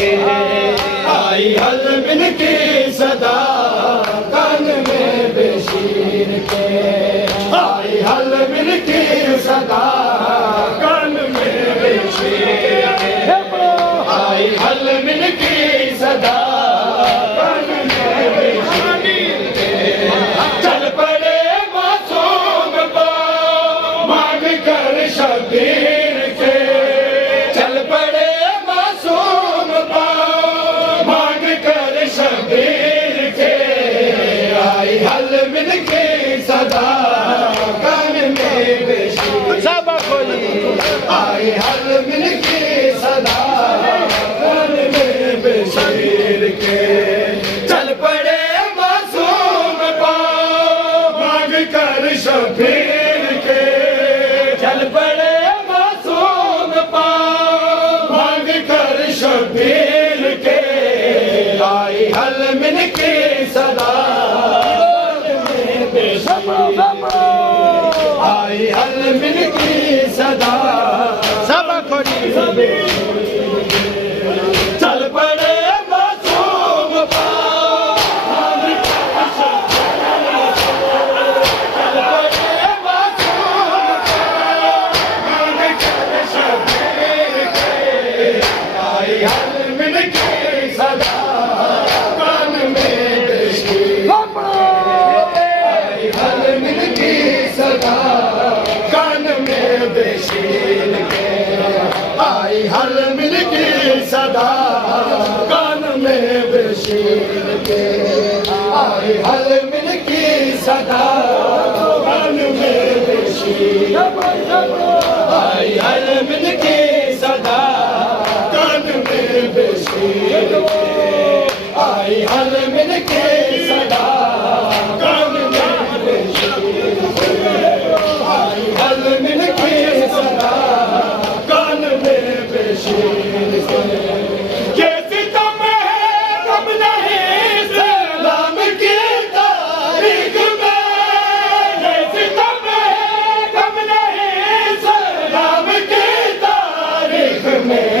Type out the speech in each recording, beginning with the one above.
के आई हलमिन की सदा कान में बेशीर के आई हलमिन की सदा कान में बेशीर के आई हलमिन की सदा कान में बेशीर के चल पड़े मासूम पाँव मांग कर शबीर के चल पड़े मासूम पाँव मांग कर शबीर के आई हलमिन की सदा कान में बेशीर सब कोई आई हलमिन की सदा कान में बेशीर के चल पड़े मासूम पाँव मांग कर शबीर के चल पड़े मासूम पाँव मांग कर शबीर के आई हलमिन की सदा आई हलमिन की सदा सब खोजी चल पड़े मासूम पाँव मांग कर चल पड़े मासूम पाँव मांग कर शबीर के आई हलमिन की सदा कान में बेशीर आई हलमिन की सदा कान में बेशीर के आई हलमिन की सदा कान में बेशीर के आई हलमिन की सदा कान में बेशीर आई हलमिन की सदा कान में बेशीर आई हलमिन की सदा कान में बेशीर आई हलमिन की सदा कान में बेशीर ये सितम है कब नहीं सलाम की तारीख में ये सितम है कब नहीं सलाम की तारीख में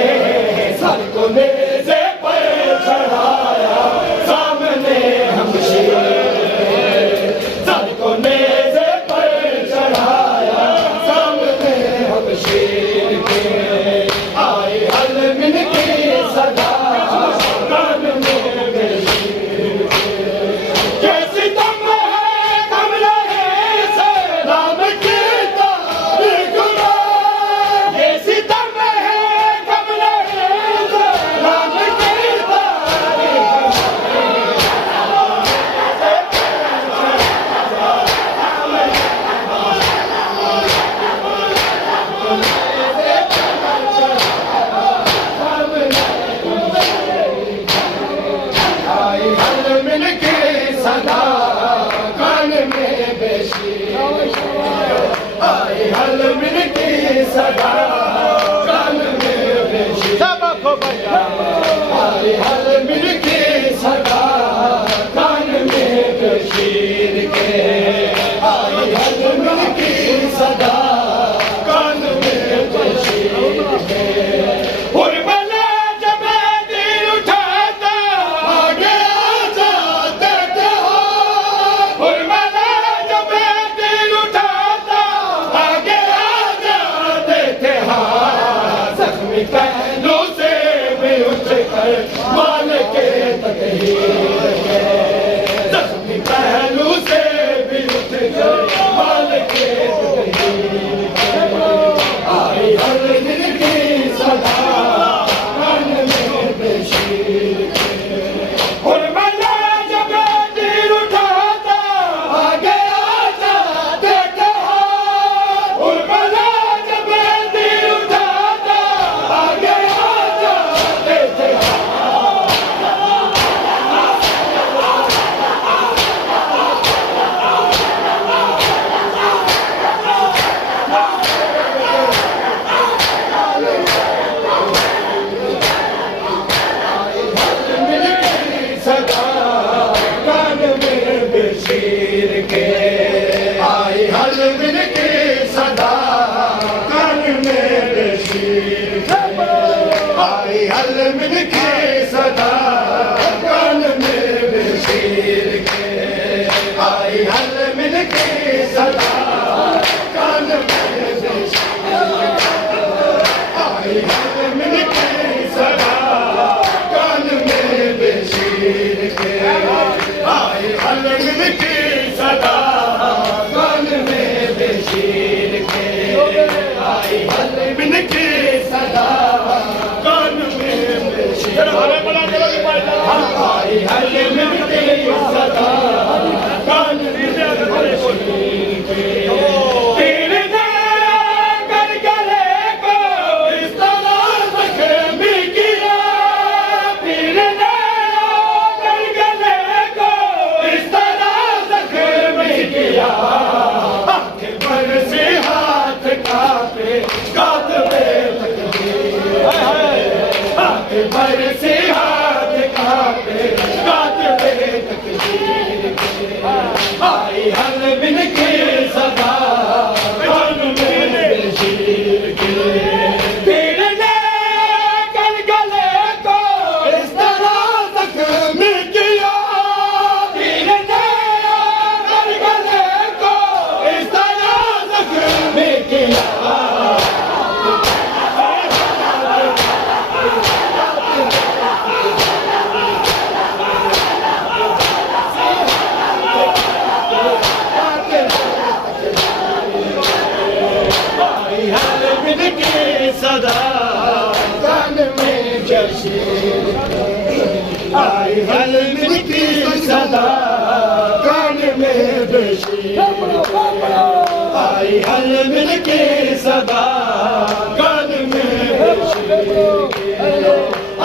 सर को नेज़े पर चढ़ाया सामने हम शेर सर को नेज़े पर चढ़ाया सामने हम शेर के आई हलमिन की सदा कान में बेशीर के सितम है कब नहीं सलाम की तारीख में ये सितम है कब नहीं सलाम की तारीख आई हलमिन की सदा कान में बेशीर आई हलमिन की सदा कान में बेशीर आई हलमिन की सदा कान में बेशीर के आई हलमिन की सदा कान में बेशीर के हुर्मला जब दिल उठाता आगे आ जाते थे हो हुर्मला जब दिल उठाता आगे आ जाते थे हाँ जख्मी पहलू से भी उठ कर मान के तकदीर के जख्मी पहलू से भी उठ कर मान के तकदीर के आई हलमिन की सदा कान में बेशीर हुर्मला जब दिल उठाता आगे आ जाते थे हुर्मला जब दिल उठाता आगे आ जाते थे आई आई हलमिन की सदा कान में बशीर के आई हलमिन की सदा कान में बशीर आई हलमिन की सदा कान में बशीर के आई हलमिन की सदा कान में बशीर के आई हलमिन की सदा कान में बशीर आई हलमिन की सदा कान में बशीर के पीर ने कर गले को इस तरह जख्मी किया पीर ने कर गले को इस तरह जख्मी किया आंखें भर से हाथ कांपे कांपे आंखें भर से हाथ कांपे कांपे तकदीर के आई हलमिन की सदा कान में बशीर के पीर ने कर गले को इस तरह जख्मी किया पीर ने कर गले को इस तरह जख्मी किया आई हलमिन की सदा कान में बशीर आई हलमिन की सदा कान में बशीर आई हलमिन की सदा कान में बशीर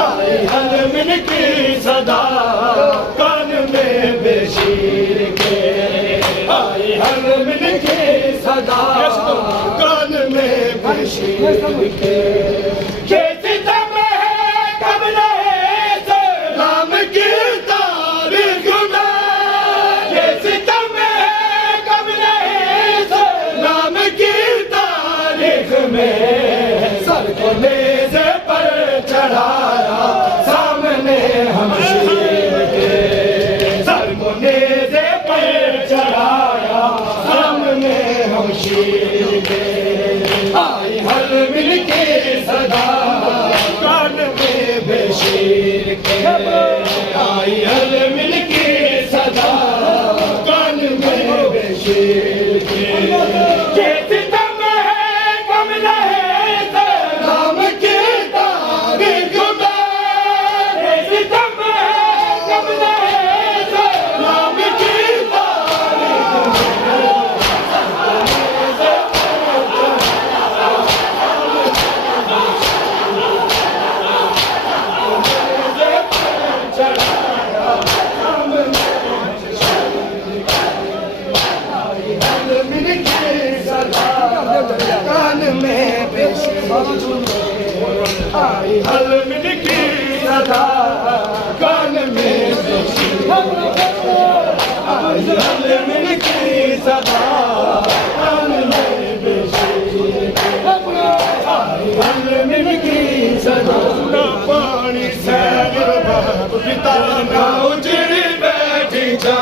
आई हलमिन की सदा कान में बशीर के आई हलमिन की सदा कान में बशीर के सितम है कब रहे सलाम की तारीख में ये सितम है कब रहे सलाम की तारीख में सर को नेज़े पर चढ़ाया सामने हम शीर के सर को नेज़े पर चढ़ाया सामने हम शीर के आई हलमिन की सदा कान में बशीर के आई हलमिन की सदा कान में बशीर के सितम है कम रहे सलाम की तारीख में ये सितम है कम रहे सलाम की तारीख हलमिन की सदा कान में बशीर आई हलमिन की सदा कान में बशीर आई हलमिन की सदा कान में बशीर आई हलमिन की सदा पानी सैर बाप पिता ना उजड़ी बैठी जा